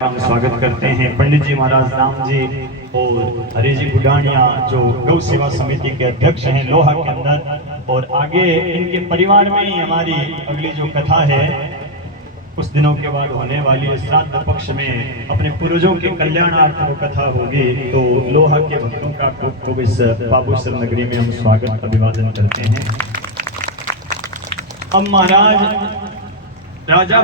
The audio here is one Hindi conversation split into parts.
हम स्वागत करते हैं पंडित जी महाराज राम जी और हरि जी बुढ़ानिया जो गौ सेवा समिति के अध्यक्ष हैं लोहा के अंदर। और आगे इनके परिवार में ही हमारी अगली जो कथा है कुछ दिनों के बाद होने वाली श्राद्ध पक्ष में अपने पूर्वजों के कल्याणार्थ वो कथा होगी। तो लोहा के भक्तों का खूब खूब इस बाबूसर नगरी में हम स्वागत अभिवादन करते हैं। अब महाराज राजा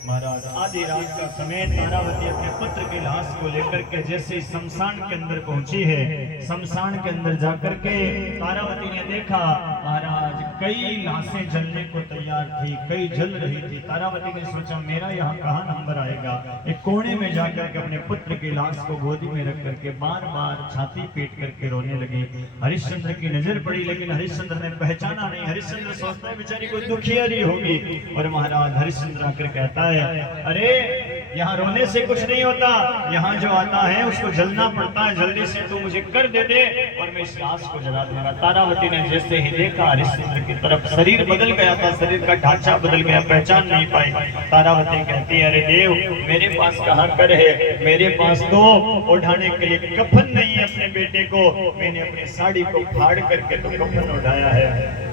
महाराज आधी रात का समय तारावती अपने पुत्र के लाश को लेकर के जैसे ही शमशान के अंदर पहुंची है, शमशान के अंदर जाकर के तारावती ने देखा महाराज कई लाशें जलने को तैयार थी, कई जल रही थी। तारावती ने सोचा मेरा यहाँ कहाँ नंबर आएगा। एक कोने में जाकर के अपने पुत्र की लाश को गोदी में रख करके बार बार छाती पीट करके रोने लगी। हरिश्चंद्र की नजर पड़ी लेकिन हरिश्चंद्र ने पहचाना नहीं। हरिश्चंद्र सोचता है बेचारी को दुखियारी होगी। और महाराज हरिश्चंद्र आकर कहता है अरे यहाँ रोने से कुछ नहीं होता, यहाँ जो आता है उसको जलना पड़ता है, जल्दी से तू मुझे कर दे दे और मैं इस लाश को जला दूंगा। तारावती ने जैसे ही देखा हरिश्चंद्र की तरफ, शरीर बदल गया था, शरीर का ढांचा बदल गया, पहचान नहीं पाई। तारावती कहती है अरे देव मेरे पास कहाँ कर है, मेरे पास तो उठाने के लिए कफन नहीं है अपने बेटे को, मैंने अपनी साड़ी को फाड़ करके तो कफन उठाया है।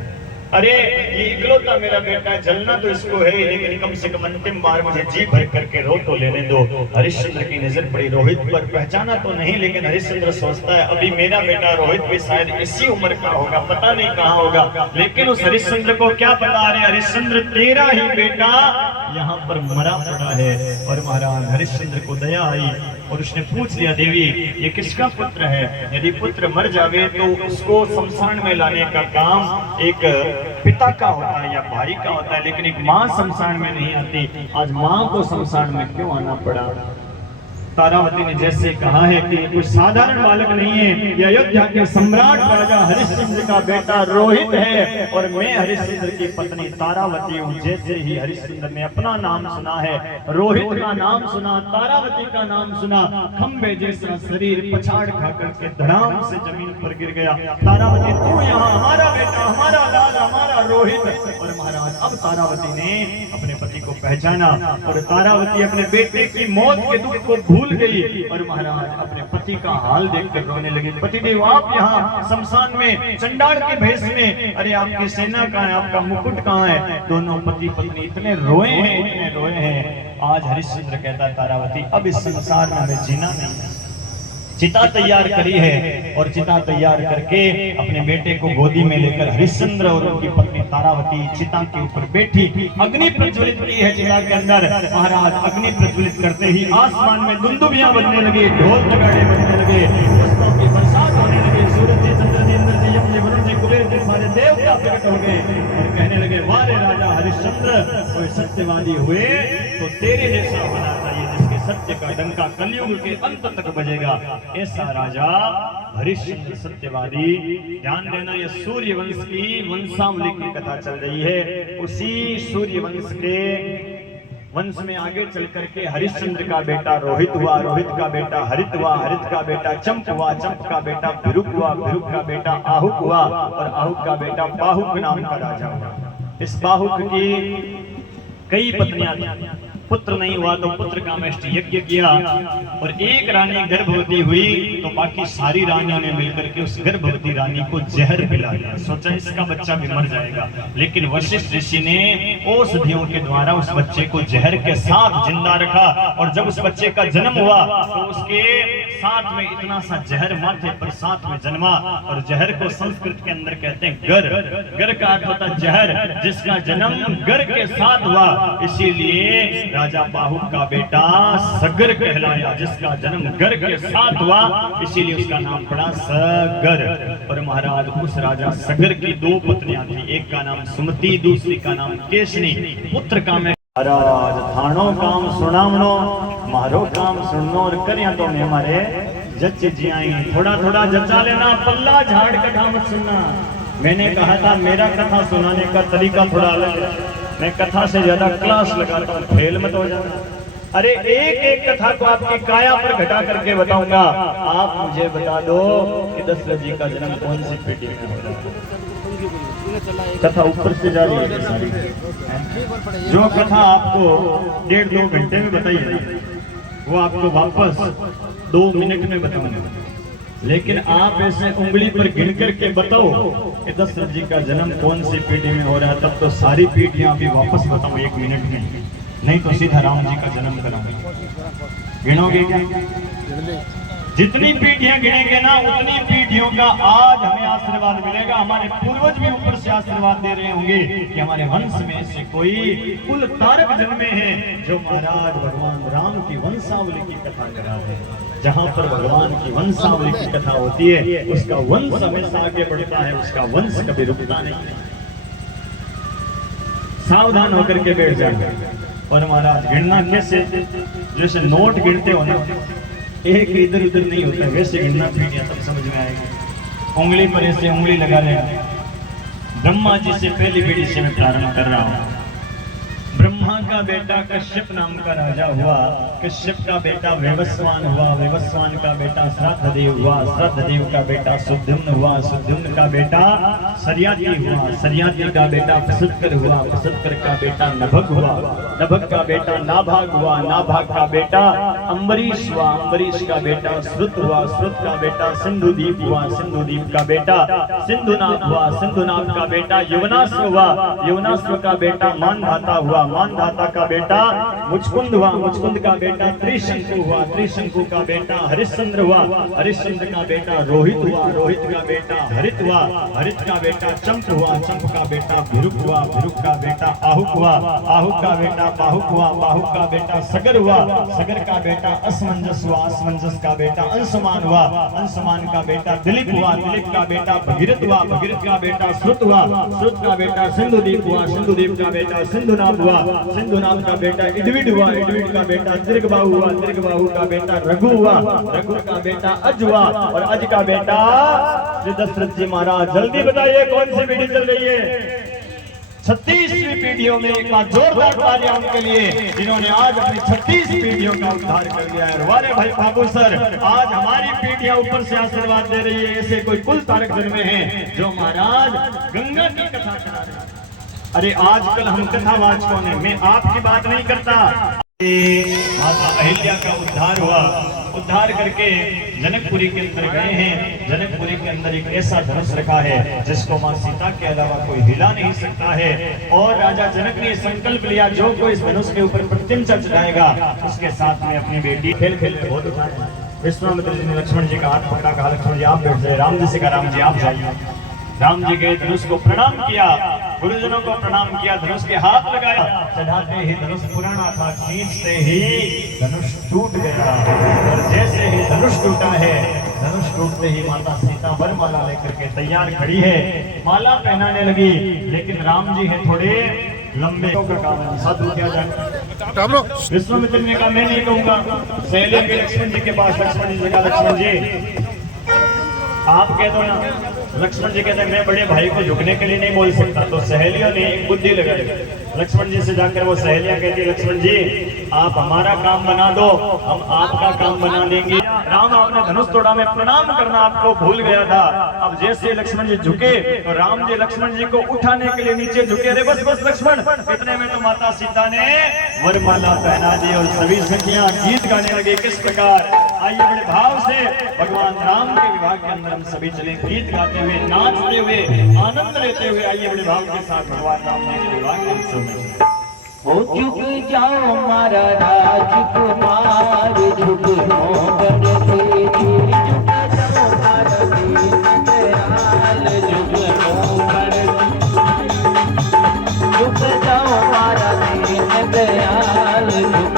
अरे ये इकलौता मेरा बेटा है, जलना तो इसको है लेकिन कम से कम अंतिम बार मुझे जी भर करके रो तो लेने दो। हरिश्चंद्र की नजर पड़ी रोहित पर, पहचाना तो नहीं लेकिन हरिश्चंद्र सोचता है अभी मेरा बेटा रोहित भी शायद इसी उम्र का होगा, पता नहीं कहाँ होगा। लेकिन उस हरिश्चंद्र को क्या पता, अरे हरिश्चंद्र तेरा ही बेटा यहाँ पर मरा पड़ा है। और महाराज हरिश्चंद्र को दया आई और उसने पूछ लिया देवी ये किसका पुत्र है, यदि पुत्र मर जावे तो उसको शमशान में लाने का काम एक पिता का होता है या भाई का होता है, लेकिन एक माँ शमशान में नहीं आती। आज माँ को शमशान में क्यों आना पड़ा। तारावती ने जैसे कहा है कि कोई साधारण बालक नहीं है, ये अयोध्या के सम्राट राजा हरिश्चंद्र का बेटा रोहित है और मैं हरिश्चंद्र की पत्नी तारावती हूँ। जैसे ही हरिश्चंद्र ने अपना नाम सुना है, रोहित का नाम सुना, तारावती का नाम सुना, खंबे जैसा शरीर पछाड़ खा करके धड़ाम से जमीन पर गिर गया। तारावती तू यहाँ हमारा बेटा, हमारा लाल, हमारा रोहित। और महाराज अब तारावती ने अपने पति को पहचाना और तारावती अपने बेटे की मौत के दुख को भूल गई और महाराज अपने पति का हाल देखकर रोने लगी। पतिदेव आप यहाँ शमशान में चंडाल के भेष में, अरे आपकी सेना कहाँ है, आपका मुकुट कहाँ है। दोनों पति पत्नी इतने रोए हैं, इतने रोए हैं। आज हरिश्चंद्र कहता तारावती अब इस संसार में हमें जीना नहीं। चिता तैयार करी है और चिता तैयार करके अपने बेटे को गोदी में लेकर हरिश्चंद्र और उनकी पत्नी तारावती चिता के ऊपर बैठी, अग्नि प्रज्वलित की है चिता के अंदर। महाराज अग्नि प्रज्वलित करते ही आसमान में दुंदुभियां बजने लगी, ढोल नगाड़े बजने लगे, पुष्पों की बरसात होने लगी। सूरज जी, चंद्र जी, इंद्र जी, यम जी, वरुण जी, कुबेर जी सारे देवता प्रकट हो गए और कहने लगे वारे राजा हरिश्चंद्र कोई सत्यवादी हुए तो तेरे जैसा होना चाहिए जिसके सत्य का डंका कलयुग के अंत तक बजेगा। ऐसा राजा हरिश्चंद्र सत्यवादी। ध्यान देना यह सूर्य वंश की वंशावली की कथा चल रही है। उसी सूर्य वंश के वंश में आगे चल करके हरिश्चंद्र का बेटा रोहित हुआ, रोहित का बेटा हरित हुआ, हरित का बेटा चंप हुआ, चंप का बेटा भिरुक हुआ, भिरुक का बेटा आहुक हुआ और आहुक का बेटा बाहुक नाम का राजा हुआ। इस बाहुक की कई पत्नियां थी। पुत्र नहीं हुआ तो पुत्र कामेष्ट यज्ञ किया, और एक रानी गर्भवती हुई तो बाकी सारी रानियों ने मिलकर के उस गर्भवती रानी को जहर पिला दिया। सोचा इसका बच्चा भी मर जाएगा, लेकिन वशिष्ठ ऋषि ने औषधियों के द्वारा उस बच्चे को जहर के साथ जिंदा रखा, और जब उस बच्चे का जन्म हुआ तो उसके साथ में इतना सा जहर माथे पर साथ में जन्मा। और जहर को संस्कृत के अंदर कहते हैं गर, गर का अर्थ होता है जहर, जिसका जन्म गर के साथ हुआ, इसीलिए राजा बाहु का बेटा सगर कहलाया। जिसका जन्म गर के साथ हुआ इसीलिए उसका नाम पड़ा सगर। और महाराज उस राजा सगर की दो पत्नियां थी, एक का नाम सुमति, दूसरी का नाम केशनी। पुत्र का मैं महाराज थानो काम सुनावनो, मारो काम सुननो, और करिया तो मैं मारे जच जियाई। थोड़ा थोड़ा जचा लेना, पल्ला झाड़ कथा मत सुनना। मैंने कहा था मेरा कथा सुनाने का तरीका थोड़ा अलग है, मैं कथा से ज्यादा क्लास लगाता हूँ, फेल मत हो जाना। अरे एक एक कथा को आपकी काया पर घटा करके बताऊंगा। आप मुझे बता दो कि दशरथ जी का जन्म कौन सी पेटी में हो रहा है। कथा ऊपर से जा रही है सारी, जो कथा आपको 1.5-2 घंटे में बताई है वो आपको वापस 2 मिनट में बताऊंगा। लेकिन आप ऐसे उंगली पर गिन करके बताओ कि दशरथ जी का जन्म कौन सी पीढ़ी में हो रहा है, तब तो सारी पीढ़ियां भी वापस बताऊं 1 मिनट में, नहीं तो सीधा राम जी का जन्म कराऊंगा। गिनोगे क्या? जितनी पीढ़ियां गिनेंगे ना उतनी पीढ़ियों का आज हमें आशीर्वाद मिलेगा। हमारे पूर्वज भी ऊपर से आशीर्वाद दे रहे होंगे कि हमारे वंश में से कोई कुल तारक जन्मे हैं जो महाराज भगवान राम की वंशावली की कथा करा रहे हैं। जहां पर भगवान की वंशावली की कथा होती है उसका वंश हमेशा आगे बढ़ता है, उसका वंश कभी रुकता नहीं। सावधान होकर के बैठ जाएंगे। और महाराज गिनना कैसे? जैसे नोट गिनते हो ना, एक इधर उधर नहीं होता, वैसे गिनना पीढ़ियां तब समझ में आएगी। उंगली पर ऐसे उंगली लगा लेना। ब्रह्मा जी से पहली पीढ़ी से मैं प्रारंभ कर रहा हूँ। ब्रह्मा का बेटा कश्यप नाम का राजा हुआ, कश्यप का बेटा वैवस्वान हुआ, वैवस्वान का बेटा श्राद्धदेव हुआ, श्राद्धदेव का बेटा सुद्युम्न हुआ, सुद्युम्न का बेटा सरियाती हुआ, सरियाती का बेटा प्रसुत्कर हुआ, प्रसुत्कर का बेटा नभग हुआ, नभग का बेटा नाभाग हुआ, नाभाग का बेटा अम्बरीश हुआ, अम्बरीश का बेटा श्रुत हुआ, श्रुत का बेटा सिंधुदीप हुआ, सिंधुदीप का बेटा सिंधुनाथ हुआ, सिंधुनाथ का बेटा युवनाश्व हुआ, युवनाश्व का बेटा मानधाता हुआ, मानधाता का बेटा मुचकुंद हुआ, मुचकुंद का बेटा त्रिशंकु हुआ, त्रिशंकु का बेटा हरिश्चंद्र हुआ, हरिश्चंद्र का बेटा रोहित हुआ, रोहित का बेटा हरित हुआ, हरित का बेटा चंप हुआ, चंप का बेटा भिरुक हुआ, भिरुक का बेटा आहुक हुआ, आहुक का बेटा बाहुक हुआ, बाहुक का बेटा सगर हुआ, सगर का बेटा असमंजस हुआ, असमंजस का बेटा अंशुमान हुआ, अंशुमान का बेटा दिलीप हुआ, दिलीप का बेटा भगीरथ हुआ, भगीरथ का बेटा श्रुत हुआ, श्रुत का बेटा सिंधुदीप हुआ, सिंधुदीप का बेटा सिंधुनाथ हुआ, सिंधुनाथ का बेटा इडविड हुआ, इडविड का बेटा दीर्घबाहु हुआ, दीर्घबाहु का बेटा रघु हुआ, रघु का बेटा अज हुआ, और अज का बेटा श्री दशरथ जी महाराज। जल्दी बताइए कौन सी पीढ़ी चल रही है? 36वीं पीढ़ियों में एक बार जोरदार तालियां उनके लिए जिन्होंने आज अपनी 36 पीढ़ियों का उद्धार कर दिया है। वारे भाई बाबू सर, आज हमारी पीढ़ियां ऊपर से आशीर्वाद दे रही है। ऐसे कोई कुल तारक जन्मे हैं जो महाराज गंगा की कथा करा रहे हैं। अरे आजकल हम कथावाचकों ने, मैं आपकी बात नहीं करता, माता अहिल्या का उद्धार हुआ, उद्धार करके जनकपुरी के अंदर गए हैं। जनकपुरी के अंदर एक ऐसा धनुष रखा है जिसको मां सीता के अलावा कोई हिला नहीं सकता है। और राजा जनक ने संकल्प लिया जो कोई इस धनुष के ऊपर प्रत्यंचा चढ़ाएगा उसके साथ में अपनी बेटी खेल खेल में बहुत उठाया। विश्वामित्र जी ने लक्ष्मण जी का हाथ पकड़ा, कहा लक्ष्मण जी आप बैठ जाए, राम जी से कहा राम जी आप जाइए। राम जी गए, धनुष को प्रणाम किया, गुरुजनों को प्रणाम किया, धनुष के हाथ लगाया, चढ़ाते ही धनुष पुराना था, खींचते ही धनुष टूट गया। और जैसे ही धनुष टूटा है, धनुष टूटते ही माता सीता वरमाला लेकर के तैयार खड़ी है, माला पहनाने लगी। लेकिन राम जी है थोड़े लंबे का काम साधु क्या जाए। विश्वामित्र ने कहा मैं नहीं कहूंगा, सहेली के लक्ष्मण जी के पास, लक्ष्मण जी ने कहा लक्ष्मण जी आप कह दो ना। लक्ष्मण जी कहते हैं मैं बड़े भाई को झुकने के लिए नहीं बोल सकता। तो सहेलियों ने एक बुद्धि लगाई, लक्ष्मण जी से जाकर वो सहेलियां कहती लक्ष्मण जी आप हमारा काम बना दो, हम आपका काम बना देंगे। राम आपने धनुष तोड़ा में प्रणाम करना आपको भूल गया था। अब जैसे लक्ष्मण जी झुके तो राम जी लक्ष्मण जी को उठाने के लिए नीचे झुके। अरे बस बस लक्ष्मण, इतने में तो माता सीता ने वरमाला पहना दी और सभी सखियां गीत गाने लगे। किस प्रकार? आइए बड़े भाव से भगवान राम के विवाह के अंदर हम सभी चले, गीत गाते हुए, नाचते हुए, आनंद लेते हुए। आइए बड़े भाव के साथ भगवान राम जी के विवाह के उत्सव में हो झुक जाओ मारा राजकुमार, झुक जाओ मारा दीन दयाल, झुक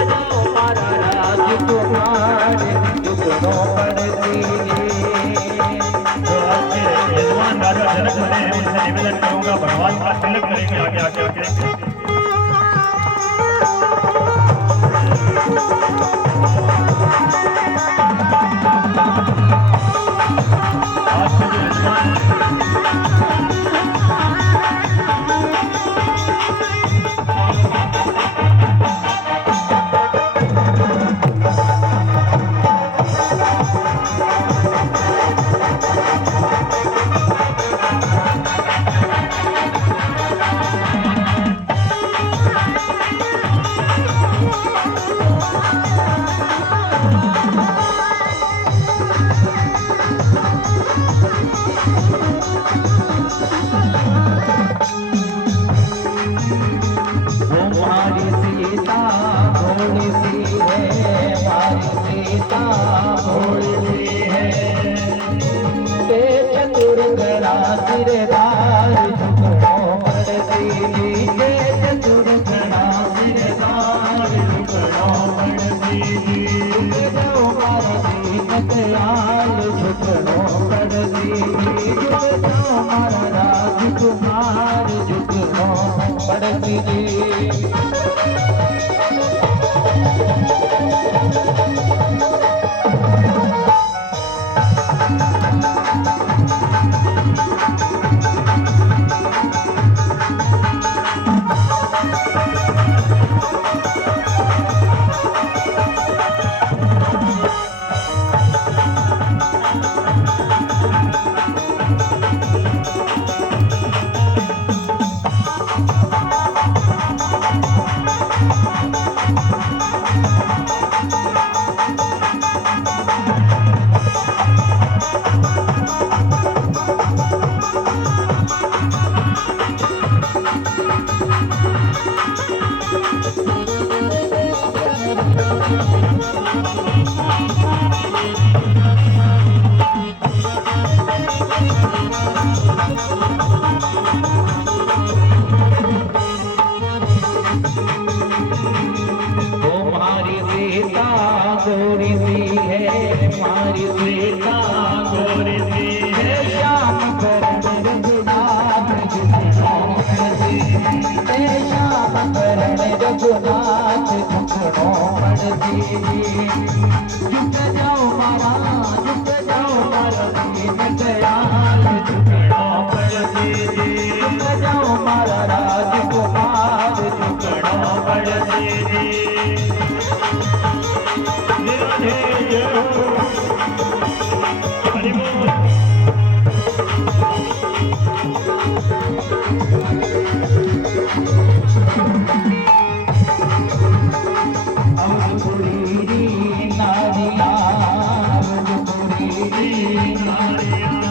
जाओ मारा राजकुमार, झुक जनक बने हैं, उनसे निवेदन करूंगा भगवान का तिलक करेंगे आगे आगे आगे। जाओ मारा राजकुमार राधे जय हो। हरि बोल।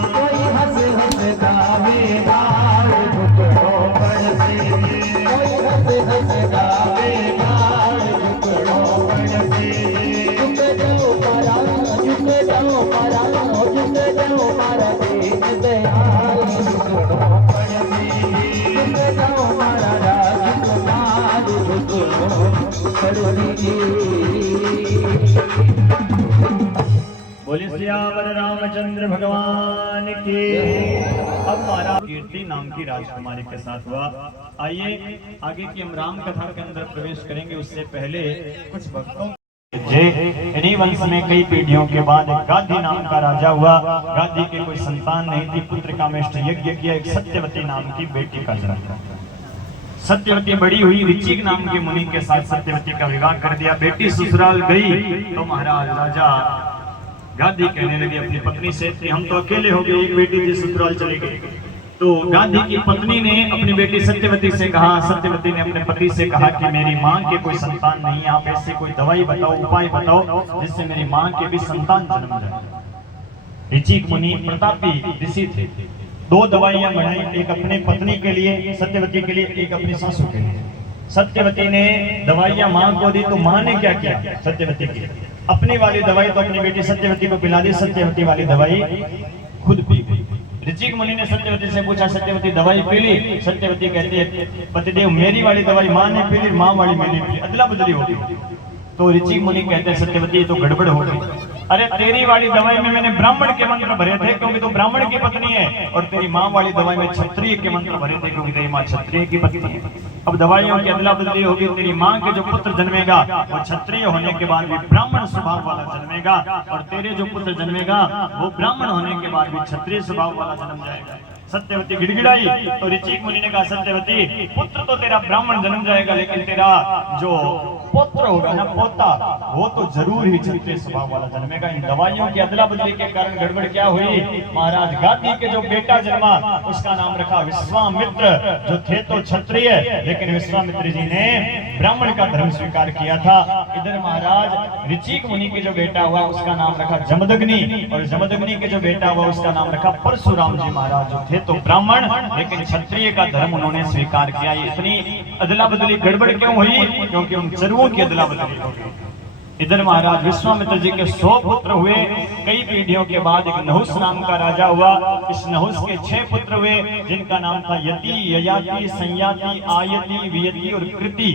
कोई हंस हंस गावे गाल झुकड़ो पड़ते, कोई हंस हंस गावे गाल झुकड़ो पड़ते। झुक जाओ मारा, झुक जाओ मारा, झुक जाओ मारा दीन दयाल झुकड़ो पड़ते। झुक जाओ मारा राजकुमार झुकड़ो पड़ते। बोले सियावर रामचंद्र भगवान की। अब महाराज कीर्ति नाम की राजकुमारी के साथ हुआ। आइए आगे की हम राम कथा के अंदर प्रवेश करेंगे, उससे पहले कुछ भक्तों इन्हीं वंश में कई पीढ़ियों के बाद गाधी नाम का राजा हुआ। गाधी के कोई संतान नहीं थी, पुत्र कामेष्ट यज्ञ किया, एक सत्यवती नाम की बेटी का जन्म। सत्यवती बड़ी हुई, ऋचिक नाम के मुनि के साथ सत्यवती का विवाह कर दिया। बेटी ससुराल गई तो महाराज राजा गाधी कहने लगे अपनी पत्नी से, हम तो अकेले हो गए, एक बेटी थी ससुराल चली गई। तो गाधी की पत्नी ने अपनी बेटी सत्यवती से कहा, सत्यवती ने अपने पति से कहा कि मेरी माँ के कोई संतान नहीं है, आप ऐसी कोई दवाई बताओ, उपाय बताओ जिससे मेरी माँ के भी संतान जन्म जाए। ऋचिक मुनि प्रतापी ऋषि थे। 2 दवाइयां बढ़ाई, एक अपने पत्नी के लिए सत्यवती के लिए, एक अपनी सासू के लिए। सत्यवती ने दवाइयां माँ को दी तो माँ ने क्या किया, सत्यवती की अपनी वाली दवाई तो अपनी बेटी सत्यवती को पिला दी, सत्यवती वाली दवाई खुद पी गई। ऋचिक मुनि ने सत्यवती से पूछा, सत्यवती दवाई पी ली? सत्यवती कहती है, पतिदेव मेरी वाली दवाई माँ ने पी ली, माँ वाली मैंने पी ली, अदला बदली हो गई। तो ऋचिक मुनि कहते हैं, सत्यवती तो गड़बड़ हो गई। अरे तेरी वाली दवाई में मैंने ब्राह्मण के मंत्र भरे थे क्योंकि तू ब्राह्मण की पत्नी है, और तेरी माँ वाली दवाई में क्षत्रिय के मंत्र भरे थे क्योंकि तेरी माँ क्षत्रिय की पत्नी है। अब दवाइयों की अदला बदली होगी, तेरी माँ के जो पुत्र जन्मेगा वो क्षत्रिय होने के बाद भी ब्राह्मण स्वभाव वाला जन्मेगा, और तेरे जो पुत्र जन्मेगा वो ब्राह्मण होने के बाद भी क्षत्रिय स्वभाव वाला जन्म जाएगा। सत्यवती गिड़गिड़ाई तो ऋचिक मुनि ने कहा, सत्यवती पुत्र तो तेरा ब्राह्मण जन्म जाएगा, लेकिन तेरा जो पुत्र होगा ना, पोता, वो तो जरूर ही क्षत्रिय स्वभाव वाला जन्मेगा। इन दवाइयों की अदला बदली के कारण गड़बड़ क्या हुई, महाराज गाधी के जो बेटा जन्मा उसका नाम रखा विश्वामित्र, जो थे तो क्षत्रिय, लेकिन विश्वामित्र जी ने ब्राह्मण का धर्म स्वीकार किया था। इधर महाराज ऋचिक मुनि के जो बेटा हुआ उसका नाम रखा जमदग्नि, और जमदग्नि के जो बेटा हुआ उसका नाम रखा परशुराम जी महाराज, जो थे तो ब्राह्मण लेकिन क्षत्रिय का धर्म उन्होंने स्वीकार किया। इतनी अदला बदली गड़बड़ क्यों हुई, क्योंकि उन चरुओं की अदला बदली हो गई। इधर महाराज विश्वामित्र जी के 100 पुत्र हुए। कई पीढ़ियों के बाद एक नहुस नाम का राजा हुआ। इस नहुस के 6 पुत्र हुए जिनका नाम था यति, ययाति, संयाति, आयति, वियति और कृति।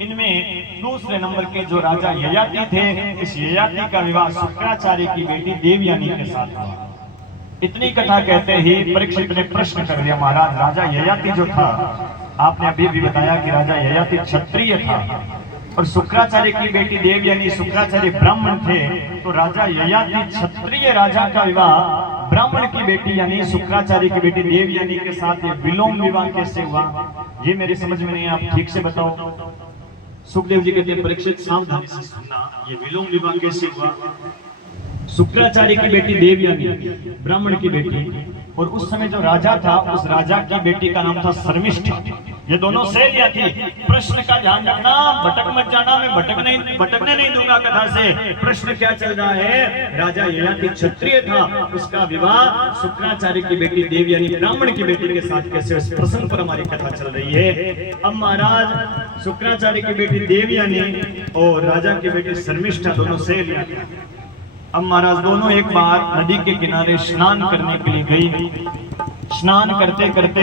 इनमें दूसरे नंबर के जो राजा ययाति थे, इस ययाति का विवाह शुक्राचार्य की बेटी देवयानी के साथ हुआ। इतनी कथा कहते ही परीक्षित ने प्रश्न कर दिया, महाराज राजा ययाति जो था, आपने अभी भी बताया कि राजा ययाति क्षत्रिय था और शुक्राचार्य की बेटी देवयानी शुक्राचार्य ब्राह्मण थे, तो राजा ययाति क्षत्रिय राजा का विवाह ब्राह्मण की बेटी यानी शुक्राचार्य की बेटी देवयानी के साथ ये विलोम विवाह कैसे हुआ, ये मेरी समझ में नहीं है, आप ठीक से बताओ। सुखदेव जी कहते हैं, परीक्षित सावधानी से सुनना, ये विलोम विवाह कैसे हुआ। शुक्राचार्य की बेटी देवयानी ब्राह्मण की बेटी, और उस समय जो राजा था उस राजा की बेटी का नाम था शर्मिष्ठा। ये दोनों सहेलियां थी। प्रश्न का ध्यान रखना, भटक मत जाना, मैं भटकने नहीं दूंगा कथा से। प्रश्न क्या चल रहा है, राजा ययाति क्षत्रिय था, उसका विवाह शुक्राचार्य की बेटी देवयानी ब्राह्मण की बेटी के साथ कैसे, उस प्रसंग पर हमारी कथा चल रही है। अब महाराज शुक्राचार्य की बेटी देवयानी और राजा की बेटी शर्मिष्ठा दोनों सहेलियां थी। अब महाराज दोनों एक बार नदी के किनारे स्नान करने के लिए गई। स्नान करते करते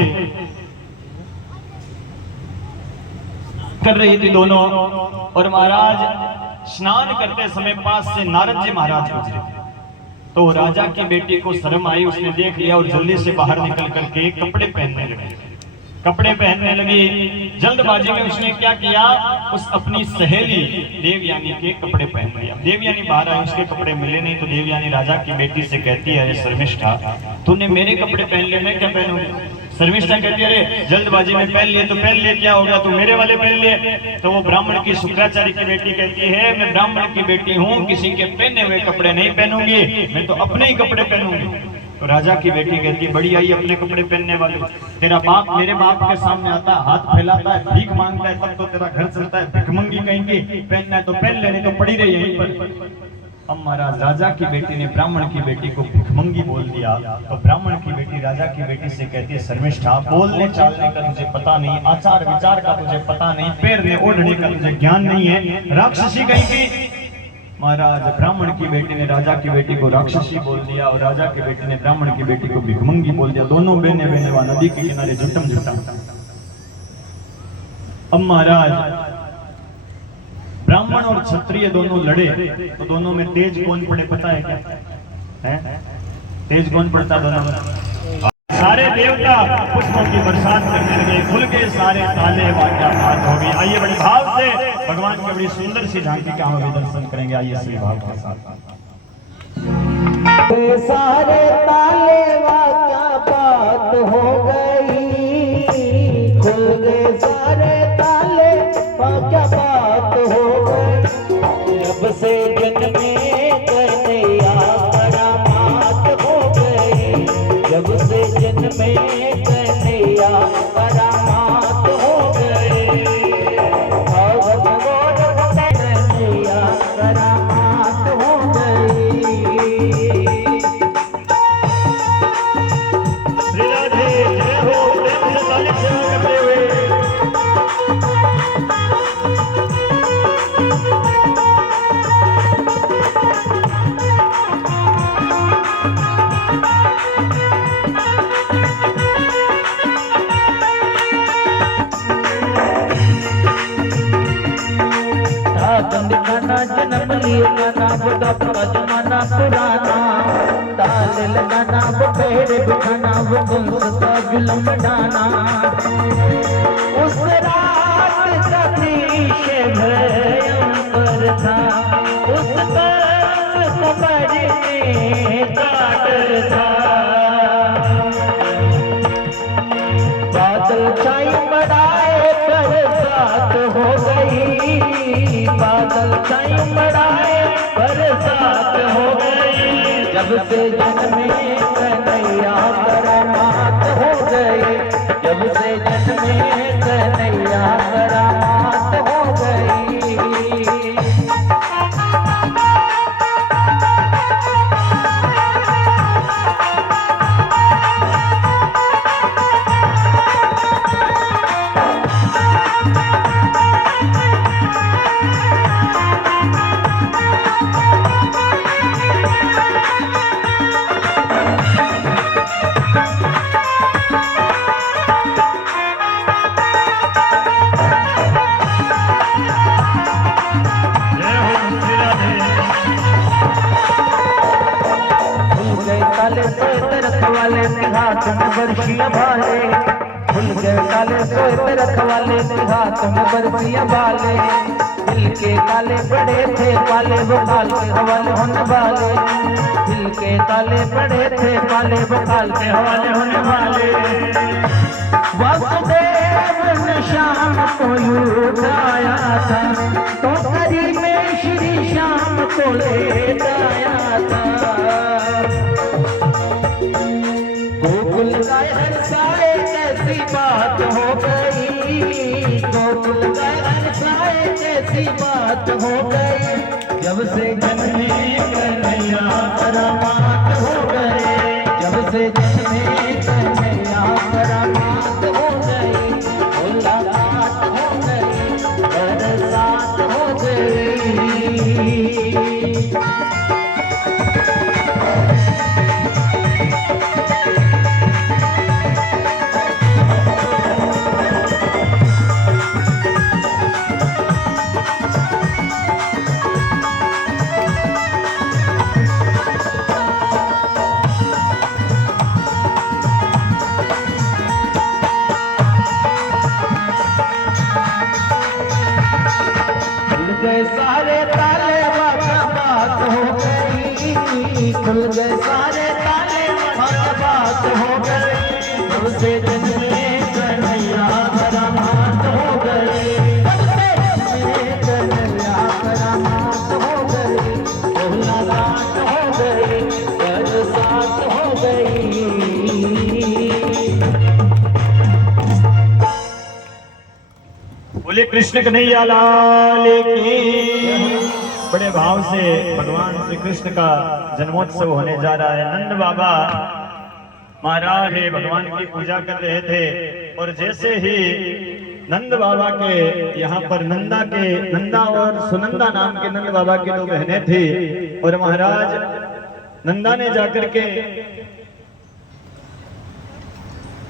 कर रही थी दोनों, और महाराज स्नान करते समय पास से नारद जी महाराज गुजरे, तो राजा की बेटी को शर्म आई, उसने देख लिया और जल्दी से बाहर निकल करके कपड़े पहनने लगी। कपड़े पहनने लगी, जल्दबाजी में उसने क्या किया, उस अपनी सहेली देवयानी के कपड़े पहन लिया। देवयानी बाहर आई, उसके कपड़े मिले नहीं, तो देवयानी राजा की बेटी से कहती है, शर्मिष्ठा तूने मेरे कपड़े पहन लिए, मैं क्या पहनूंगी। शर्मिष्ठा कहती है अरे जल्दबाजी में पहन लिए तो पहन लिए, क्या हो गया, तो मेरे वाले पहन लिए। तो वो ब्राह्मण की शुक्राचार्य की बेटी कहती है मैं ब्राह्मण की बेटी हूँ, किसी के पहने हुए कपड़े नहीं पहनूंगी, मैं तो अपने ही कपड़े पहनूंगी। तो राजा की बेटी कहती बड़ी आई अपने कपड़े पहनने वाले, तेरा बाप मेरे बाप के सामने आता है, हाथ फैलाता है, भीख मांगता है, तब तो तेरा घर चलता है, भिखमंगी कहेंगे, पहनना है तो पहन ले, नहीं तो पड़ी रही यहीं पर। अब महाराज राजा की बेटी ने ब्राह्मण की बेटी को भिखमंगी बोल दिया। तो ब्राह्मण की बेटी राजा की बेटी से कहती है शर्मिष्ठा बोलने चालने का तुझे पता नहीं, आचार विचार का तुझे पता नहीं, पैरने ओढ़ने का तुझे ज्ञान नहीं है, राक्षसी कहीं की। महाराज ब्राह्मण की बेटी ने राजा की बेटी को राक्षसी बोल दिया और राजा की बेटी ने ब्राह्मण की बेटी को भिखमंगी बोल दिया। दोनों बहने बहने वहां नदी के किनारे जुटम जुटम। अब महाराज ब्राह्मण और क्षत्रिय दोनों लड़े, तो दोनों में तेज कौन पड़े पता है क्या है? तेज कौन पड़ता दोनों में? सारे देवता पुष्पों की बरसात करने लगे, खुल गए सारे ताले, वाक्या बात हो गई। आइए बड़े भाव से भगवान की बड़ी सुंदर सी झांकी का हम भी दर्शन करेंगे। आइए श्री भाव के साथ। सारे ताले वाक्या बात हो गई, खुल गए सारे ताले वाक्या बात हो गई। जब से जन्मे कन्हैया करामात हो गई, जब से जन्मे कन्हैया करामात हो गई। कन्हैया करामात हो गई। श्री राधे जय हो, प्रेम से ताली सेवा करते हुए। गाना जन्म लिए गाना बुढ़ापा का जमाना पुराना, ताल लगाना वो पेड़ बिठाना वो गुलसता जुल्म डाना। उस रात का दृश्य भयंकर था, उस पर कमर में काट था। बादल छाई मड़ाए बरसात हो गई, बादल छाई मड़ाए बरसात हो गई। जब से जन्मे कन्हैया करामात हो गई, जब से जन्मे कन्हैया करामात हो गई। काले सोए रखवाले हाथ में बरसियां भाले, खुल गए काले सोए रखवाले हाथ में बरसियां भाले। दिल के काले बड़े थे पाले वो काल के हवाले होने वाले, दिल के काले बड़े थे पाले वो काल के हवाले होने वाले। वासुदेव ने श्याम को उठाया था, तो करी में श्री श्याम को ले जाया था। गोकुल गाय हंसाए कैसी बात हो गई, गोकुल गाय हंसाए कैसी बात हो गई। जब से जन्मे कन्हैया करामात हो गए, जब से जन्मे कन्हैया करामात हो गई। मुलाकात हो गई, बरसात हो गई। सारे ताले वाका बात हो गई, खुल गए सारे ताले वाका बात हो गई। जब जब से जन्मे कन्हैया करामात हो गए, तब से जन्मे कन्हैया करामात हो गए, भोला लाट हो गई, बरसात हो गई। बोले कृष्ण कन्हैया लाल की। बड़े भाव से भगवान श्री कृष्ण का जन्मोत्सव होने जा रहा है। नंद बाबा महाराज है भगवान की पूजा कर रहे थे, और जैसे ही नंद बाबा के यहाँ पर नंदा और सुनंदा नाम के नंद बाबा की दो बहनें थी, और महाराज नंदा ने जाकर के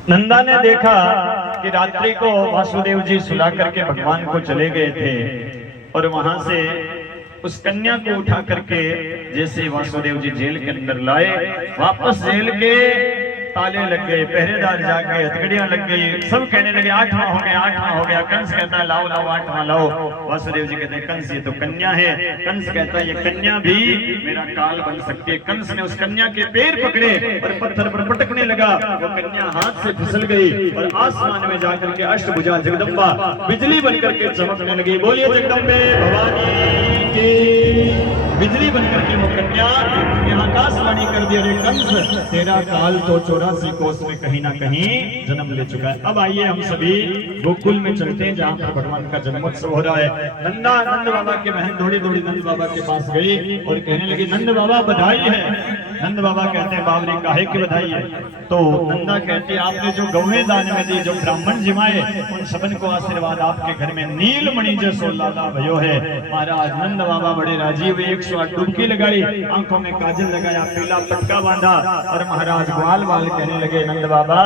नंदा ने देखा कि रात्रि को वासुदेव जी सुला करके भगवान को चले गए थे, और वहां से उस कन्या को उठा करके जैसे वासुदेव जी जेल के अंदर लाए, वापस जेल के ताले लग गए, पहरेदार जाग गए, हथकड़ियां लग गई, सब कहने लगे 8वां हो गया, 8वां हो गया। कंस कहता है लाओ लाओ 8वां लाओ। वासुदेव जी कहते हैं कंस ये तो कन्या है। कंस कहता है ये कन्या भी मेरा काल बन सकती है। कंस ने उस कन्या के पैर पकड़े और पत्थर पर पटकने लगा, वो कन्या हाथ से फिसल गई और आसमान में जाकर के अष्टभुजा जगदम्बा बिजली बन करके चमकने लगी। बोलिए जगदम्बे भवानी की। बिजली बनकर के वो कन्या आकाशवाणी कर दी, अरे कंस तेरा काल तो 84 कोस में कहीं ना कहीं जन्म ले चुका है। अब आइए हम सभी गोकुल में चलते हैं जहाँ पर भगवान का जन्मोत्सव हो रहा है। नंद बाबा के बहन दौड़ी दौड़ी नंद बाबा के पास गई और कहने लगी नंद बाबा बधाई है। नंद बाबा कहते हैं बाबरी काहे की बधाई है? तो नंदा कहती है आपने जो गौएं दान में दी, जो ब्राह्मण जिमाए, उन सबन को आशीर्वाद आपके घर में नीलमणि जैसो लाला भयो है। महाराज नंद बाबा बड़े राजी हुए, 108 डुबकी लगाई, आंखों में काजल लगाया, पीला पटका बांधा, और महाराज ग्वाल बाल कहने लगे नंद बाबा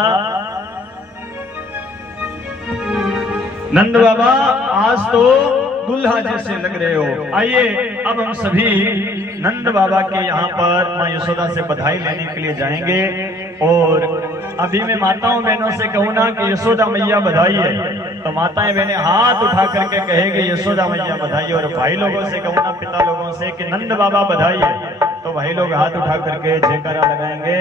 आज तो दुल्हा जैसे लग रहे हो। आइए अब हम सभी नंद बाबा के यहाँ पर माँ यशोदा से बधाई लेने के लिए जाएंगे, और अभी मैं माताओं बहनों से कहूँ ना कि यशोदा मैया बधाई है, तो माताएं बहनें हाथ उठा करके कहेंगे यशोदा मैया बधाई, और भाई लोगों से कहूँ ना पिता लोगों से कि नंद बाबा बधाई है, तो भाई लोग हाथ उठा करके जयकारा लगाएंगे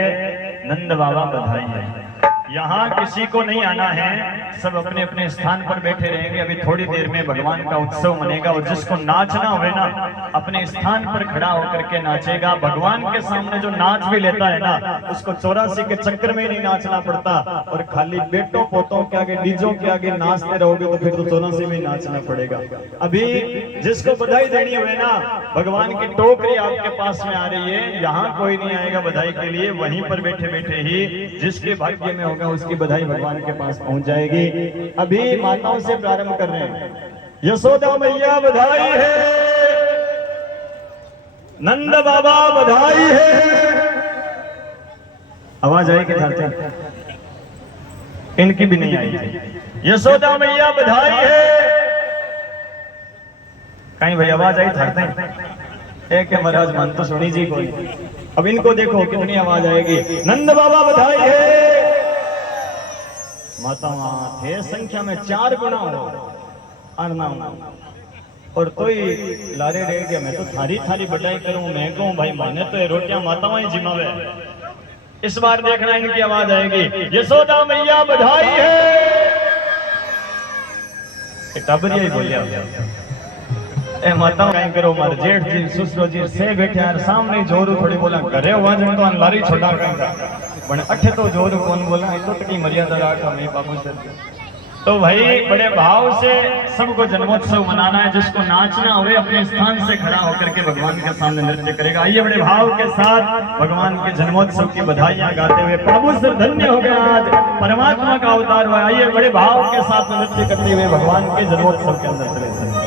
नंद बाबा बधाई है। यहाँ किसी को नहीं आना है, सब अपने अपने स्थान पर बैठे रहेंगे। अभी थोड़ी देर में भगवान का उत्सव मनेगा, और जिसको नाचना हो ना अपने स्थान पर खड़ा होकर के नाचेगा। भगवान के सामने जो नाच भी लेता है ना, उसको 84 के चक्कर में ही नहीं नाचना पड़ता, और खाली बेटों पोतों के आगे डीजों के आगे नाचते रहोगे तो फिर तो 84 में ही नाचना पड़ेगा। अभी जिसको बधाई देनी हुए ना, भगवान की टोकरी आपके पास में आ रही है, यहाँ कोई नहीं आएगा बधाई के लिए, वहीं पर बैठे बैठे ही जिसके भाग्य में उसकी बधाई भगवान के पास पहुंच जाएगी। अभी माताओं से प्रारंभ कर रहे हैं। यशोदा मैया बधाई है, नंद बाबा बधाई है। आवाज आई कि था? इनकी भी नहीं आई। यशोदा मैया बधाई है। कहीं भाई आवाज आई था? एक महाराज मान तो सुनी जी कोई। अब इनको देखो कितनी आवाज आएगी। नंद बाबा बधाई है। माता थे संख्या में 4 गुना हो और तो ही लारे रह गया। मैं तो थारी थारी बधाई करूं, मैं कहूं भाई माने तो ये रोटियां मातावां ही जिमावे। इस बार देखना इनकी आवाज आएगी। यशोदा मैया बधाई है। टबरिया ही बोलिया ए माता कहीं करो मारे जेठ जी ससुर जी से बैठे यार सामने जोरू थोड़ी बोला घरे आवाज तो अनलारी छोटा कहीं पण अठे तो जोर कौन बोला तो की मर्यादा राख हमें बाबू सर। तो भाई बड़े भाव से सबको जन्मोत्सव मनाना है। जिसको नाचना हुए अपने स्थान से खड़ा होकर के भगवान के सामने नृत्य करेगा। आइए बड़े भाव के साथ भगवान के जन्मोत्सव की बधाइयां गाते हुए। बाबू सर धन्य हो गया, आज परमात्मा का अवतार हुआ। आइए बड़े भाव के साथ नृत्य करते हुए भगवान के जन्मोत्सव के अंदर चले जाएंगे।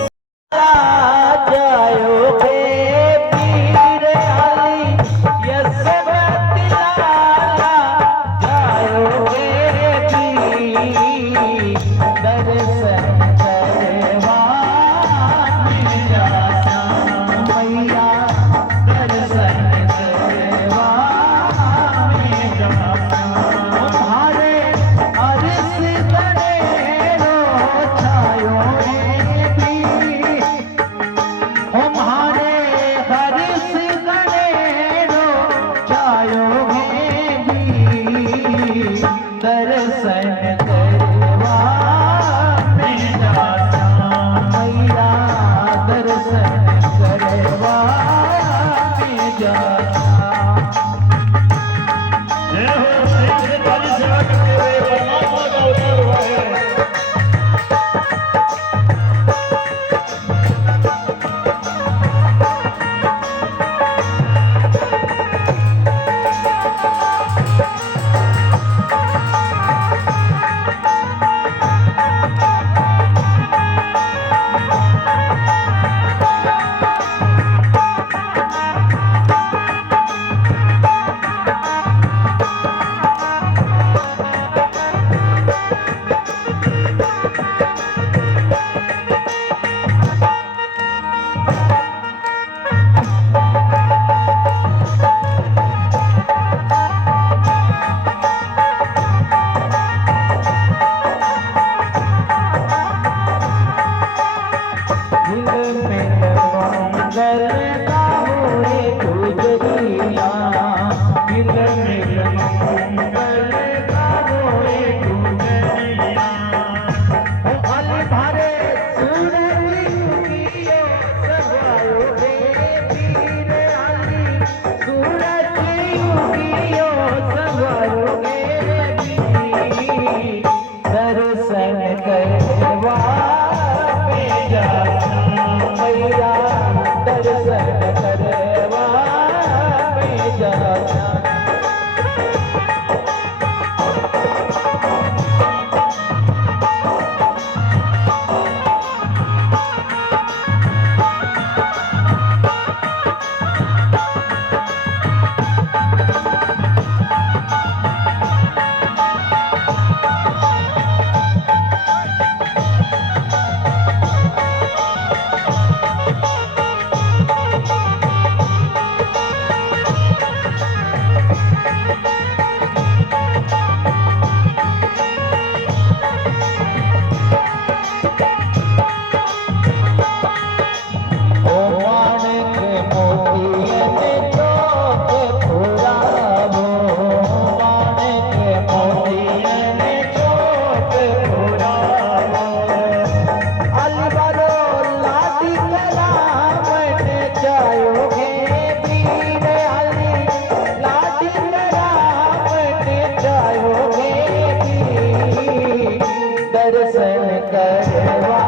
दर्शन करवा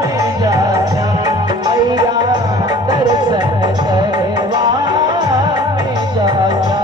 में जाना मैया दर्शन करवा में जाना।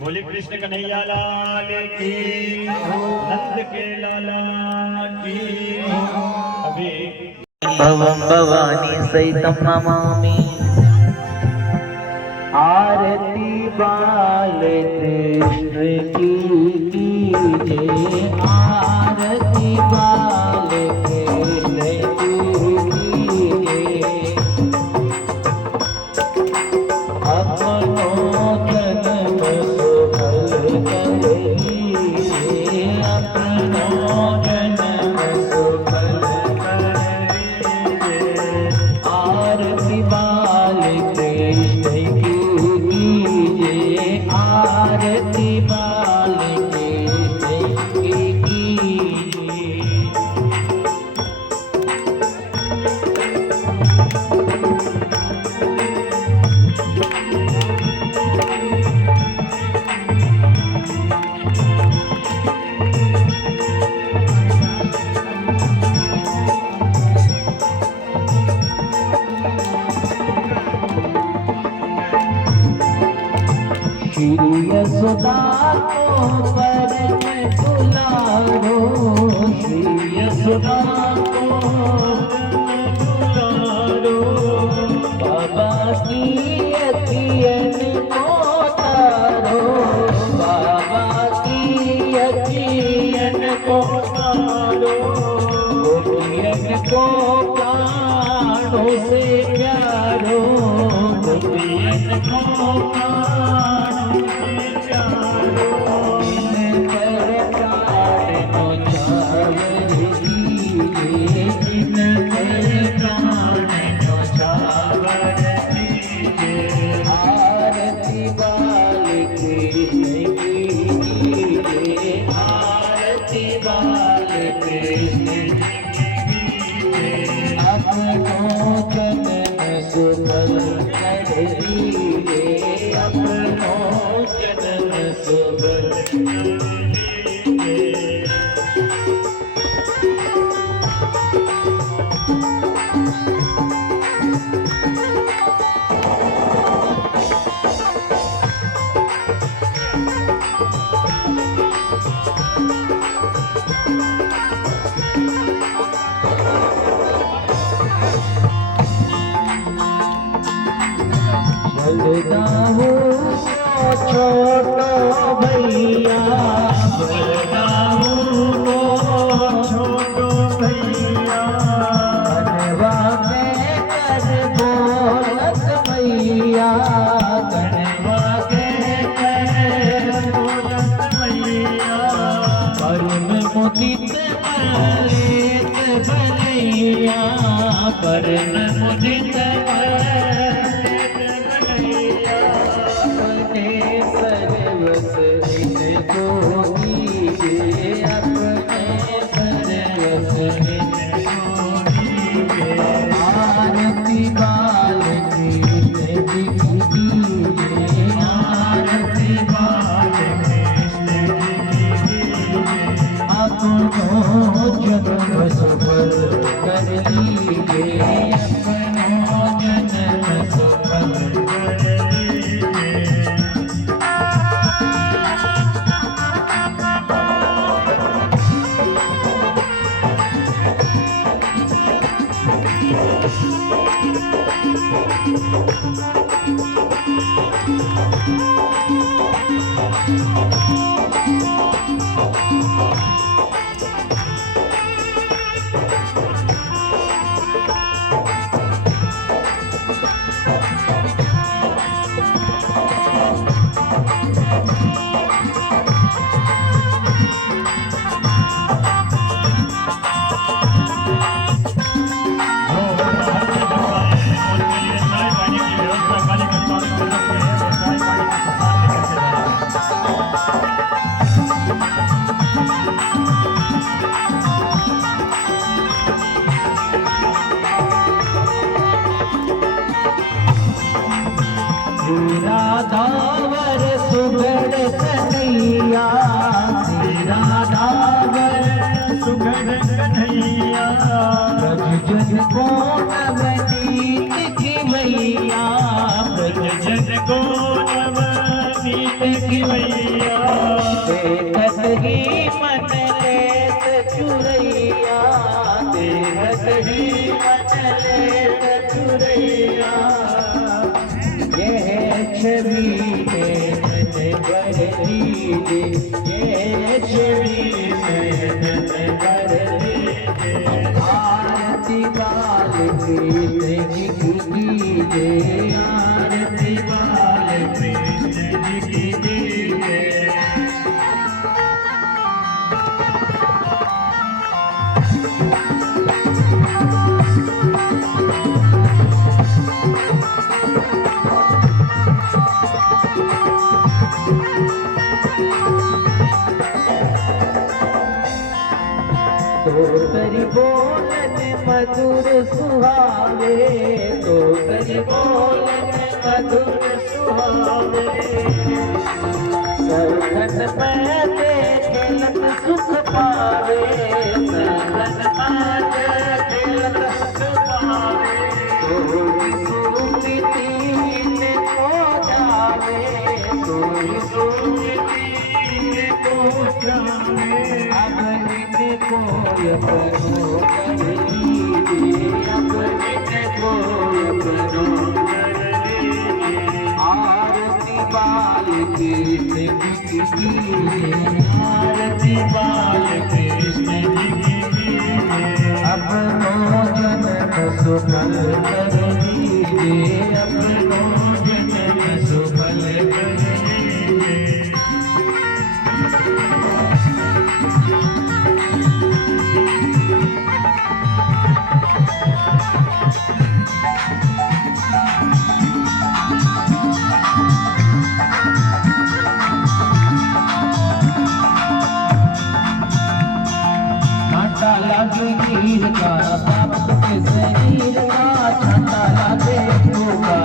बोले कृष्ण कन्हैया लाल की, नंद के लाला की। अभी भवं भवानी सहितं नमामि। आरती बाल कृष्ण की कीजिए, आरती बाल कृष्ण की कीजिए। अपनों जन्म सुफल कर लीजिए, अपनों जन्म सुफल कर लीजिए। आरती बाल कृष्ण की कीजिए, आरती बाल कृष्ण की कीजिए। श्री यशोदा को परम दुलारो, श्री यशोदा को परम दुलारो। बाबा की अखियन को तारो, बाबा की अखियन को तारो। गोपियन को प्राणों से प्यारो, गोपियन को प्राणों से प्यारो। भैया बताऊं तो छोटो भैया कनवा में कर बोलत भैया कनवा के कर बोलत भैया परम मुदित लेत भैया परम मुदित अपने सर्वस इनको दीजिए अपने सर्वस इनको दीजिए आरती बाल कृष्ण जी की दीजिए आरती बाल कृष्ण जी की दीजिए अपनो जन्म सफल कर लीजिए अपनो जन्म सफल कर लीजिए राधावर सुगड़ कन्हैया राधावर सुगढ़ कन्हैया ब्रज जन को नवनीत की मैया ब्रज जन को नवनीत की मैया देखत ही मन लेत चुरैया देखत ही मन लेत चुरैया छवि नैन कर लीजिए ये छवि नैन कर लीजिए आरती बाल कृष्ण जी की दीजिए आरती बाल कृष्ण जी की दीजिए तो करी बोलन मधुर सुहावे तो करी बोलन मधुर सुहावे सखन पैते खेलत सुख पावे सखन पैते खेलत सुख पावे सोई सुनीति को जावे सोई सुनीति को जावे अब को अपनो कर लीजिए अपने को अपनो कर लीजिए आरती बाल कृष्ण जी की आरती बाल कृष्ण जी की अपनो जन्म सुफल कर लीजिए अपनो जन्म सुफल कर लीजिए वीर का साप के शरीर का छाता लागे होगा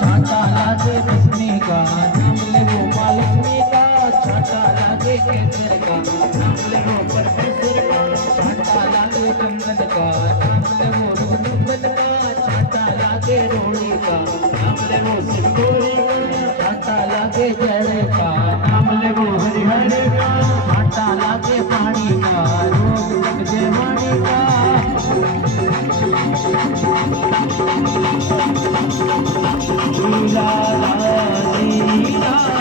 छाता लागे लक्ष्मी का नाम ले वो माँ लक्ष्मी का छाता लागे केसर का नाम ले वो परमेश्वर का छाता लागे चंदन का नाम ले वो रुद्रन का छाता लागे रोड़ी का नाम ले वो सिंदूरी का छाता लागे जय का नाम ले वो हरिहर का छाता लागे पानी का रोग लग जे वाणी का लीला लीला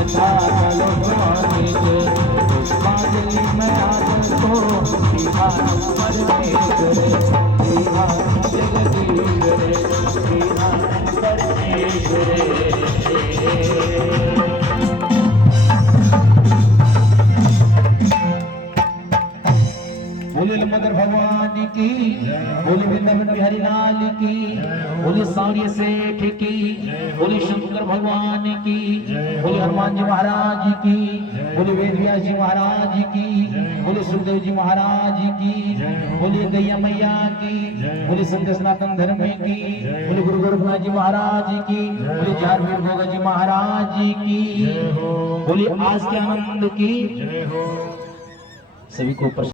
अन्यथा चलो भवानी के बादली में आदर को बिहार परमेश्वरे बिहार जगदीश्वरे बिहार परमेश्वरे। बोले मदर भगवान की, बोले वृंदावन बिहारी लाल की, बोले सावरिया सेठ की, बोले शंकर भगवान की, बोले हनुमान जी महाराज की, बोले वेद व्यास जी महाराज की, बोले सुखदेव जी महाराज की, बोले गैया मैया की, बोले संत सनातन धर्म की, बोले गुरु गोरखनाथ जी महाराज की, बोले झारवीर भोगा जी महाराज की, बोले आज के आनंद की। सभी को